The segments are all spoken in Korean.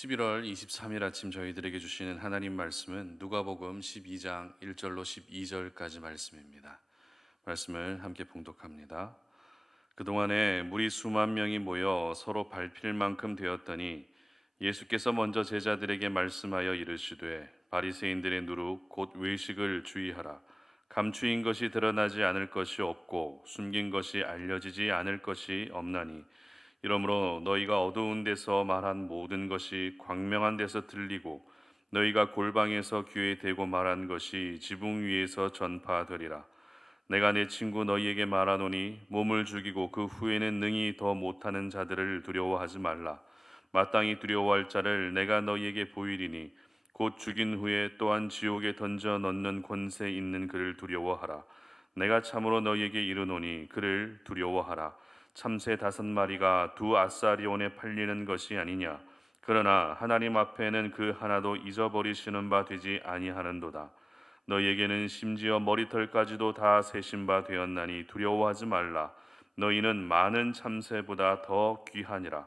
11월 23일 아침 저희들에게 주시는 하나님 말씀은 누가복음 12장 1절로 12절까지 말씀입니다. 말씀을 함께 봉독합니다. 그동안에 무리 수만 명이 모여 서로 밟힐 만큼 되었더니 예수께서 먼저 제자들에게 말씀하여 이르시되 바리새인들의 누룩 곧 외식을 주의하라. 감추인 것이 드러나지 않을 것이 없고 숨긴 것이 알려지지 않을 것이 없나니 이러므로 너희가 어두운 데서 말한 모든 것이 광명한 데서 들리고 너희가 골방에서 귀에 대고 말한 것이 지붕 위에서 전파되리라. 내가 내 친구 너희에게 말하노니 몸을 죽이고 그 후에는 능히 더 못하는 자들을 두려워하지 말라. 마땅히 두려워할 자를 내가 너희에게 보이리니 곧 죽인 후에 또한 지옥에 던져 넣는 권세 있는 그를 두려워하라. 내가 참으로 너희에게 이르노니 그를 두려워하라. 참새 5마리가 두 아사리온에 팔리는 것이 아니냐. 그러나 하나님 앞에는 그 하나도 잊어버리시는 바 되지 아니하는도다. 너희에게는 심지어 머리털까지도 다 세신 바 되었나니 두려워하지 말라. 너희는 많은 참새보다 더 귀하니라.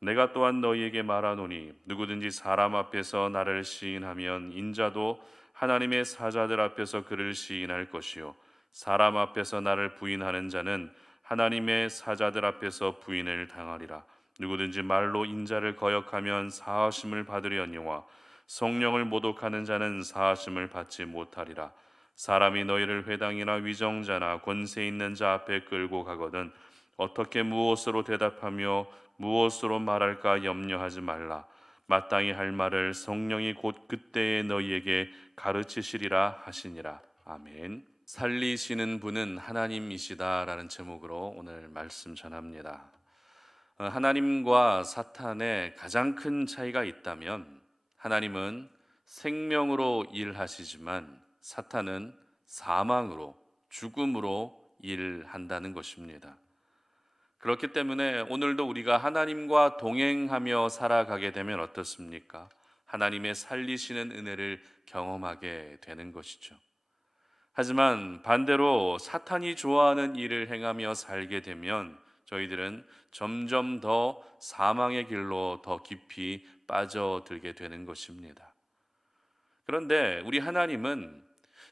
내가 또한 너희에게 말하노니 누구든지 사람 앞에서 나를 시인하면 인자도 하나님의 사자들 앞에서 그를 시인할 것이요 사람 앞에서 나를 부인하는 자는 하나님의 사자들 앞에서 부인을 당하리라. 누구든지 말로 인자를 거역하면 사하심을 받으려니와 성령을 모독하는 자는 사하심을 받지 못하리라. 사람이 너희를 회당이나 위정자나 권세 있는 자 앞에 끌고 가거든 어떻게 무엇으로 대답하며 무엇으로 말할까 염려하지 말라. 마땅히 할 말을 성령이 곧 그때에 너희에게 가르치시리라 하시니라. 아멘. 살리시는 분은 하나님이시다라는 제목으로 오늘 말씀 전합니다. 하나님과 사탄의 가장 큰 차이가 있다면 하나님은 생명으로 일하시지만 사탄은 사망으로 죽음으로 일한다는 것입니다. 그렇기 때문에 오늘도 우리가 하나님과 동행하며 살아가게 되면 어떻습니까? 하나님의 살리시는 은혜를 경험하게 되는 것이죠. 하지만 반대로 사탄이 좋아하는 일을 행하며 살게 되면 저희들은 점점 더 사망의 길로 더 깊이 빠져들게 되는 것입니다. 그런데 우리 하나님은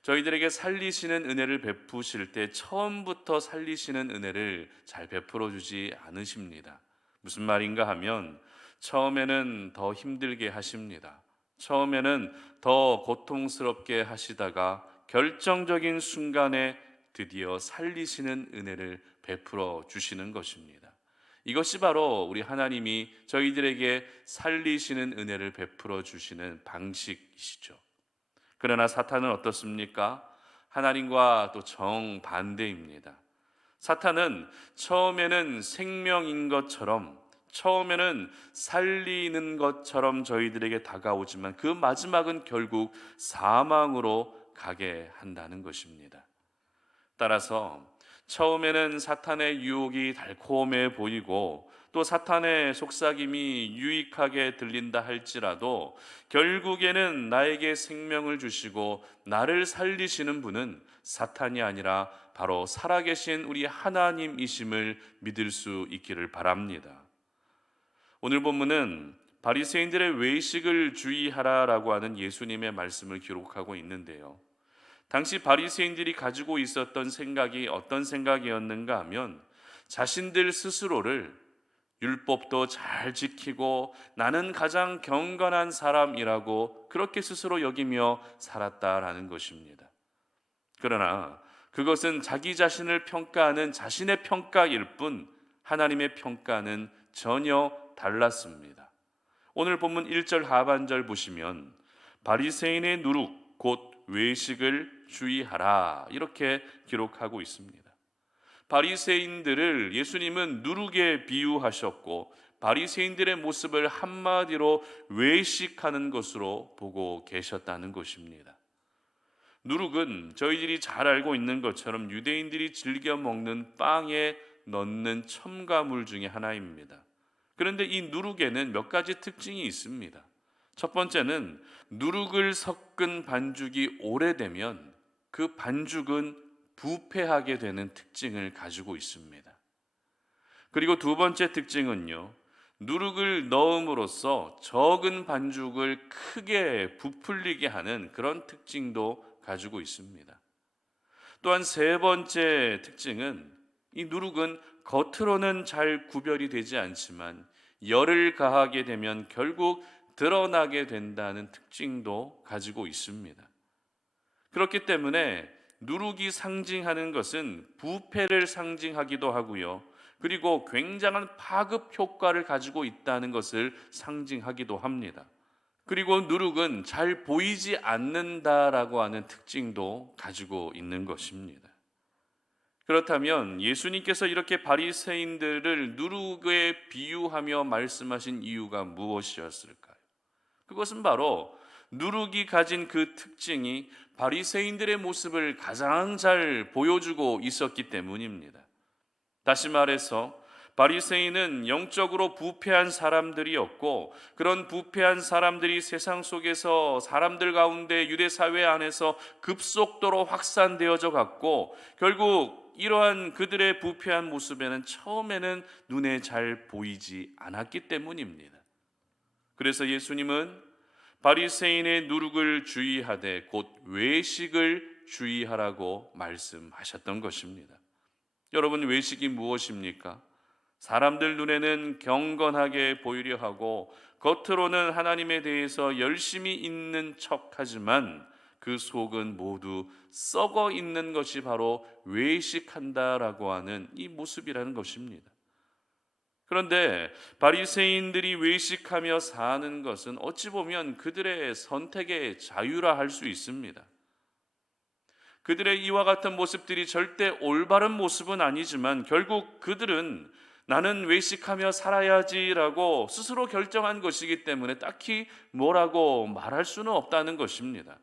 저희들에게 살리시는 은혜를 베푸실 때 처음부터 살리시는 은혜를 잘 베풀어 주지 않으십니다. 무슨 말인가 하면 처음에는 더 힘들게 하십니다. 처음에는 더 고통스럽게 하시다가 결정적인 순간에 드디어 살리시는 은혜를 베풀어 주시는 것입니다. 이것이 바로 우리 하나님이 저희들에게 살리시는 은혜를 베풀어 주시는 방식이시죠. 그러나 사탄은 어떻습니까? 하나님과 또 정반대입니다. 사탄은 처음에는 생명인 것처럼, 처음에는 살리는 것처럼 저희들에게 다가오지만 그 마지막은 결국 사망으로 가게 한다는 것입니다. 따라서 처음에는 사탄의 유혹이 달콤해 보이고 또 사탄의 속삭임이 유익하게 들린다 할지라도 결국에는 나에게 생명을 주시고 나를 살리시는 분은 사탄이 아니라 바로 살아계신 우리 하나님이심을 믿을 수 있기를 바랍니다. 오늘 본문은 바리새인들의 외식을 주의하라라고 하는 예수님의 말씀을 기록하고 있는데요. 당시 바리새인들이 가지고 있었던 생각이 어떤 생각이었는가 하면 자신들 스스로를 율법도 잘 지키고 나는 가장 경건한 사람이라고 그렇게 스스로 여기며 살았다라는 것입니다. 그러나 그것은 자기 자신을 평가하는 자신의 평가일 뿐 하나님의 평가는 전혀 달랐습니다. 오늘 본문 1절 하반절 보시면 바리새인의 누룩 곧 외식을 주의하라 이렇게 기록하고 있습니다. 바리새인들을 예수님은 누룩에 비유하셨고 바리새인들의 모습을 한마디로 외식하는 것으로 보고 계셨다는 것입니다. 누룩은 저희들이 잘 알고 있는 것처럼 유대인들이 즐겨 먹는 빵에 넣는 첨가물 중에 하나입니다. 그런데 이 누룩에는 몇 가지 특징이 있습니다. 첫 번째는 누룩을 섞은 반죽이 오래되면 그 반죽은 부패하게 되는 특징을 가지고 있습니다. 그리고 두 번째 특징은요, 누룩을 넣음으로써 적은 반죽을 크게 부풀리게 하는 그런 특징도 가지고 있습니다. 또한 세 번째 특징은 이 누룩은 겉으로는 잘 구별이 되지 않지만 열을 가하게 되면 결국 드러나게 된다는 특징도 가지고 있습니다. 그렇기 때문에 누룩이 상징하는 것은 부패를 상징하기도 하고요. 그리고 굉장한 파급 효과를 가지고 있다는 것을 상징하기도 합니다. 그리고 누룩은 잘 보이지 않는다라고 하는 특징도 가지고 있는 것입니다. 그렇다면 예수님께서 이렇게 바리새인들을 누룩에 비유하며 말씀하신 이유가 무엇이었을까요? 그것은 바로 누룩이 가진 그 특징이 바리새인들의 모습을 가장 잘 보여주고 있었기 때문입니다. 다시 말해서 바리새인은 영적으로 부패한 사람들이었고, 그런 부패한 사람들이 세상 속에서 사람들 가운데 유대 사회 안에서 급속도로 확산되어져 갔고, 결국 이러한 그들의 부패한 모습에는 처음에는 눈에 잘 보이지 않았기 때문입니다. 그래서 예수님은 바리새인의 누룩을 주의하되 곧 외식을 주의하라고 말씀하셨던 것입니다. 여러분, 외식이 무엇입니까? 사람들 눈에는 경건하게 보이려 하고 겉으로는 하나님에 대해서 열심히 있는 척하지만 그 속은 모두 썩어 있는 것이 바로 외식한다라고 하는 이 모습이라는 것입니다. 그런데 바리새인들이 외식하며 사는 것은 어찌 보면 그들의 선택의 자유라 할 수 있습니다. 그들의 이와 같은 모습들이 절대 올바른 모습은 아니지만 결국 그들은 나는 외식하며 살아야지라고 스스로 결정한 것이기 때문에 딱히 뭐라고 말할 수는 없다는 것입니다.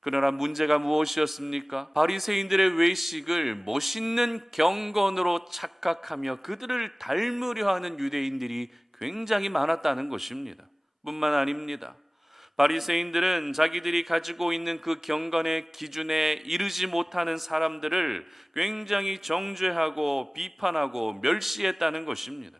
그러나 문제가 무엇이었습니까? 바리새인들의 외식을 멋있는 경건으로 착각하며 그들을 닮으려 하는 유대인들이 굉장히 많았다는 것입니다. 뿐만 아닙니다. 바리새인들은 자기들이 가지고 있는 그 경건의 기준에 이르지 못하는 사람들을 굉장히 정죄하고 비판하고 멸시했다는 것입니다.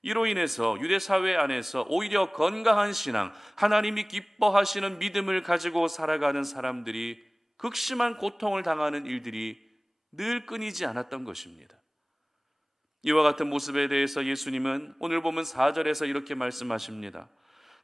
이로 인해서 유대 사회 안에서 오히려 건강한 신앙, 하나님이 기뻐하시는 믿음을 가지고 살아가는 사람들이 극심한 고통을 당하는 일들이 늘 끊이지 않았던 것입니다. 이와 같은 모습에 대해서 예수님은 오늘 보면 4절에서 이렇게 말씀하십니다.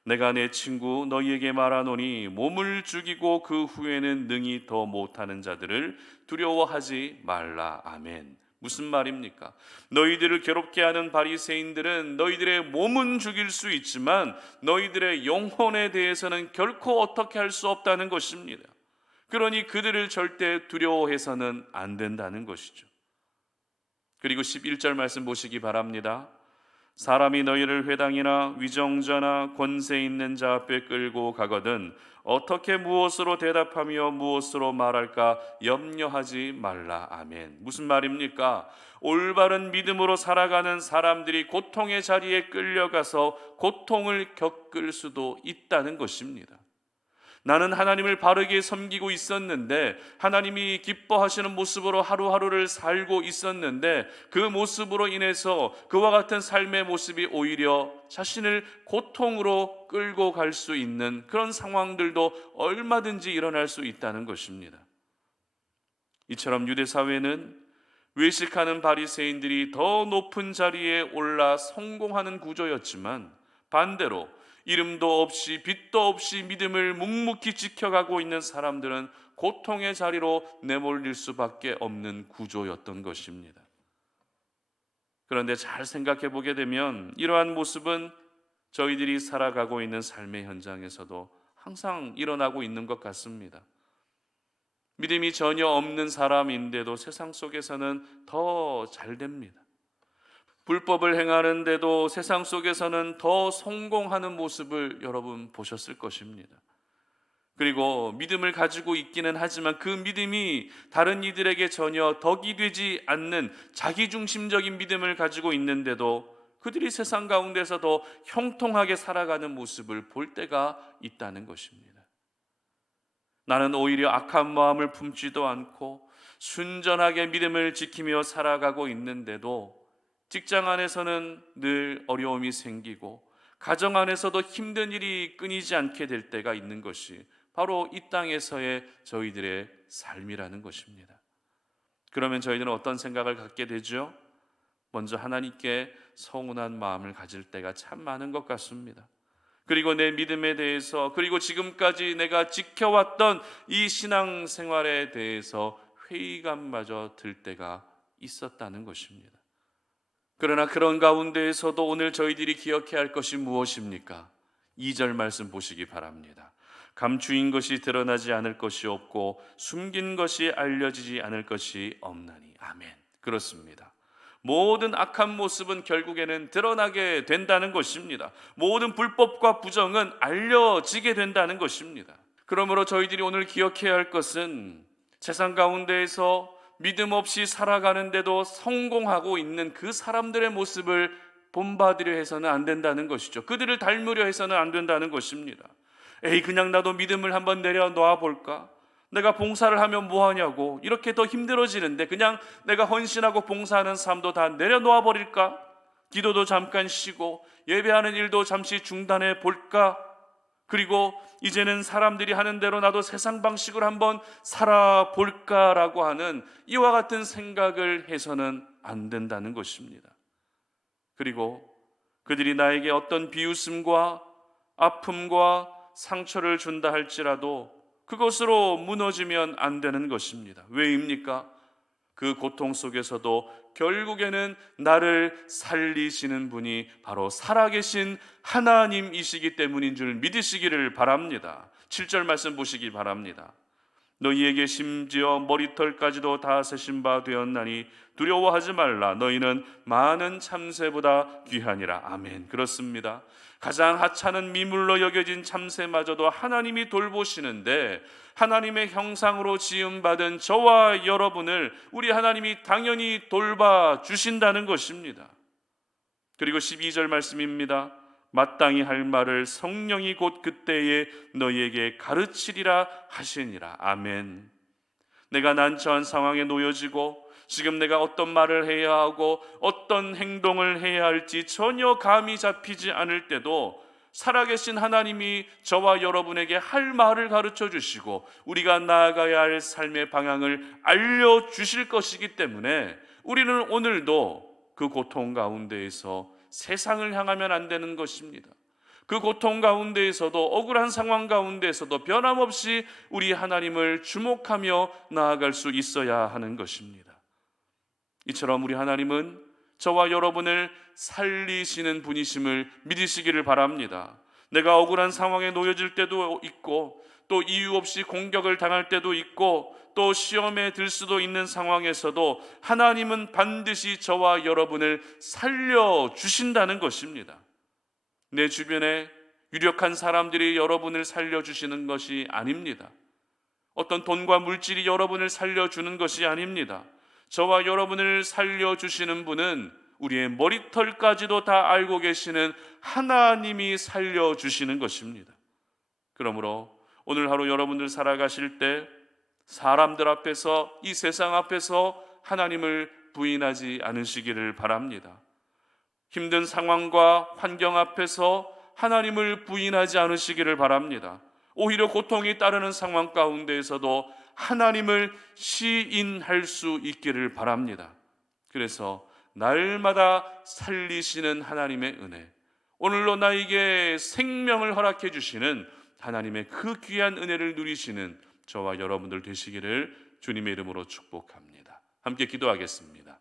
내가 내 친구 너희에게 말하노니 몸을 죽이고 그 후에는 능히 더 못하는 자들을 두려워하지 말라. 아멘. 무슨 말입니까? 너희들을 괴롭게 하는 바리새인들은 너희들의 몸은 죽일 수 있지만 너희들의 영혼에 대해서는 결코 어떻게 할 수 없다는 것입니다. 그러니 그들을 절대 두려워해서는 안 된다는 것이죠. 그리고 11절 말씀 보시기 바랍니다. 사람이 너희를 회당이나 위정자나 권세 있는 자 앞에 끌고 가거든 어떻게 무엇으로 대답하며 무엇으로 말할까 염려하지 말라. 아멘. 무슨 말입니까? 올바른 믿음으로 살아가는 사람들이 고통의 자리에 끌려가서 고통을 겪을 수도 있다는 것입니다. 나는 하나님을 바르게 섬기고 있었는데 하나님이 기뻐하시는 모습으로 하루하루를 살고 있었는데 그 모습으로 인해서 그와 같은 삶의 모습이 오히려 자신을 고통으로 끌고 갈 수 있는 그런 상황들도 얼마든지 일어날 수 있다는 것입니다. 이처럼 유대 사회는 외식하는 바리새인들이 더 높은 자리에 올라 성공하는 구조였지만 반대로 이름도 없이 빛도 없이 믿음을 묵묵히 지켜가고 있는 사람들은 고통의 자리로 내몰릴 수밖에 없는 구조였던 것입니다. 그런데 잘 생각해 보게 되면 이러한 모습은 저희들이 살아가고 있는 삶의 현장에서도 항상 일어나고 있는 것 같습니다. 믿음이 전혀 없는 사람인데도 세상 속에서는 더 잘 됩니다. 불법을 행하는데도 세상 속에서는 더 성공하는 모습을 여러분 보셨을 것입니다. 그리고 믿음을 가지고 있기는 하지만 그 믿음이 다른 이들에게 전혀 덕이 되지 않는 자기중심적인 믿음을 가지고 있는데도 그들이 세상 가운데서도 형통하게 살아가는 모습을 볼 때가 있다는 것입니다. 나는 오히려 악한 마음을 품지도 않고 순전하게 믿음을 지키며 살아가고 있는데도 직장 안에서는 늘 어려움이 생기고 가정 안에서도 힘든 일이 끊이지 않게 될 때가 있는 것이 바로 이 땅에서의 저희들의 삶이라는 것입니다. 그러면 저희들은 어떤 생각을 갖게 되죠? 먼저 하나님께 서운한 마음을 가질 때가 참 많은 것 같습니다. 그리고 내 믿음에 대해서, 그리고 지금까지 내가 지켜왔던 이 신앙생활에 대해서 회의감마저 들 때가 있었다는 것입니다. 그러나 그런 가운데에서도 오늘 저희들이 기억해야 할 것이 무엇입니까? 2절 말씀 보시기 바랍니다. 감추인 것이 드러나지 않을 것이 없고 숨긴 것이 알려지지 않을 것이 없나니. 아멘. 그렇습니다. 모든 악한 모습은 결국에는 드러나게 된다는 것입니다. 모든 불법과 부정은 알려지게 된다는 것입니다. 그러므로 저희들이 오늘 기억해야 할 것은 세상 가운데에서 믿음 없이 살아가는데도 성공하고 있는 그 사람들의 모습을 본받으려 해서는 안 된다는 것이죠. 그들을 닮으려 해서는 안 된다는 것입니다. 그냥 나도 믿음을 한번 내려놓아 볼까? 내가 봉사를 하면 뭐하냐고, 이렇게 더 힘들어지는데 그냥 내가 헌신하고 봉사하는 삶도 다 내려놓아 버릴까? 기도도 잠깐 쉬고 예배하는 일도 잠시 중단해 볼까? 그리고 이제는 사람들이 하는 대로 나도 세상 방식으로 한번 살아볼까라고 하는 이와 같은 생각을 해서는 안 된다는 것입니다. 그리고 그들이 나에게 어떤 비웃음과 아픔과 상처를 준다 할지라도 그것으로 무너지면 안 되는 것입니다. 왜입니까? 그 고통 속에서도 결국에는 나를 살리시는 분이 바로 살아계신 하나님이시기 때문인 줄 믿으시기를 바랍니다. 7절 말씀 보시기 바랍니다. 너희에게 심지어 머리털까지도 다 세신 바 되었나니 두려워하지 말라. 너희는 많은 참새보다 귀하니라. 아멘. 그렇습니다. 가장 하찮은 미물로 여겨진 참새마저도 하나님이 돌보시는데, 하나님의 형상으로 지음받은 저와 여러분을 우리 하나님이 당연히 돌봐주신다는 것입니다. 그리고 12절 말씀입니다. 마땅히 할 말을 성령이 곧 그때에 너희에게 가르치리라 하시니라. 아멘. 내가 난처한 상황에 놓여지고 지금 내가 어떤 말을 해야 하고 어떤 행동을 해야 할지 전혀 감이 잡히지 않을 때도 살아계신 하나님이 저와 여러분에게 할 말을 가르쳐 주시고 우리가 나아가야 할 삶의 방향을 알려주실 것이기 때문에 우리는 오늘도 그 고통 가운데에서 세상을 향하면 안 되는 것입니다. 그 고통 가운데에서도, 억울한 상황 가운데에서도 변함없이 우리 하나님을 주목하며 나아갈 수 있어야 하는 것입니다. 이처럼 우리 하나님은 저와 여러분을 살리시는 분이심을 믿으시기를 바랍니다. 내가 억울한 상황에 놓여질 때도 있고, 또 이유 없이 공격을 당할 때도 있고, 또 시험에 들 수도 있는 상황에서도 하나님은 반드시 저와 여러분을 살려주신다는 것입니다. 내 주변에 유력한 사람들이 여러분을 살려주시는 것이 아닙니다. 어떤 돈과 물질이 여러분을 살려주는 것이 아닙니다. 저와 여러분을 살려주시는 분은 우리의 머리털까지도 다 알고 계시는 하나님이 살려주시는 것입니다. 그러므로 오늘 하루 여러분들 살아가실 때 사람들 앞에서, 이 세상 앞에서 하나님을 부인하지 않으시기를 바랍니다. 힘든 상황과 환경 앞에서 하나님을 부인하지 않으시기를 바랍니다. 오히려 고통이 따르는 상황 가운데에서도 하나님을 시인할 수 있기를 바랍니다. 그래서 날마다 살리시는 하나님의 은혜, 오늘로 나에게 생명을 허락해 주시는 하나님의 그 귀한 은혜를 누리시는 저와 여러분들 되시기를 주님의 이름으로 축복합니다. 함께 기도하겠습니다.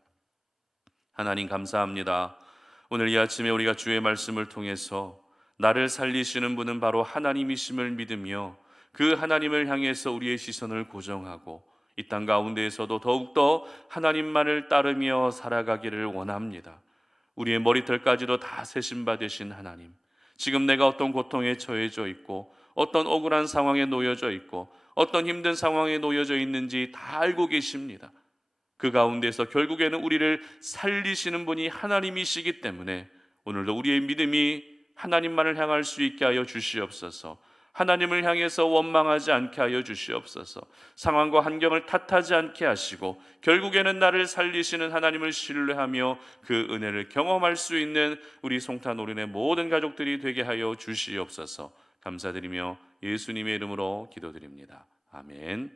하나님 감사합니다. 오늘 이 아침에 우리가 주의 말씀을 통해서 나를 살리시는 분은 바로 하나님이심을 믿으며 그 하나님을 향해서 우리의 시선을 고정하고 이 땅 가운데에서도 더욱더 하나님만을 따르며 살아가기를 원합니다. 우리의 머리털까지도 다 세신 바 되신 하나님, 지금 내가 어떤 고통에 처해져 있고 어떤 억울한 상황에 놓여져 있고 어떤 힘든 상황에 놓여져 있는지 다 알고 계십니다. 그 가운데서 결국에는 우리를 살리시는 분이 하나님이시기 때문에 오늘도 우리의 믿음이 하나님만을 향할 수 있게 하여 주시옵소서. 하나님을 향해서 원망하지 않게 하여 주시옵소서. 상황과 환경을 탓하지 않게 하시고 결국에는 나를 살리시는 하나님을 신뢰하며 그 은혜를 경험할 수 있는 우리 송탄 오륜의 모든 가족들이 되게 하여 주시옵소서. 감사드리며 예수님의 이름으로 기도드립니다. 아멘.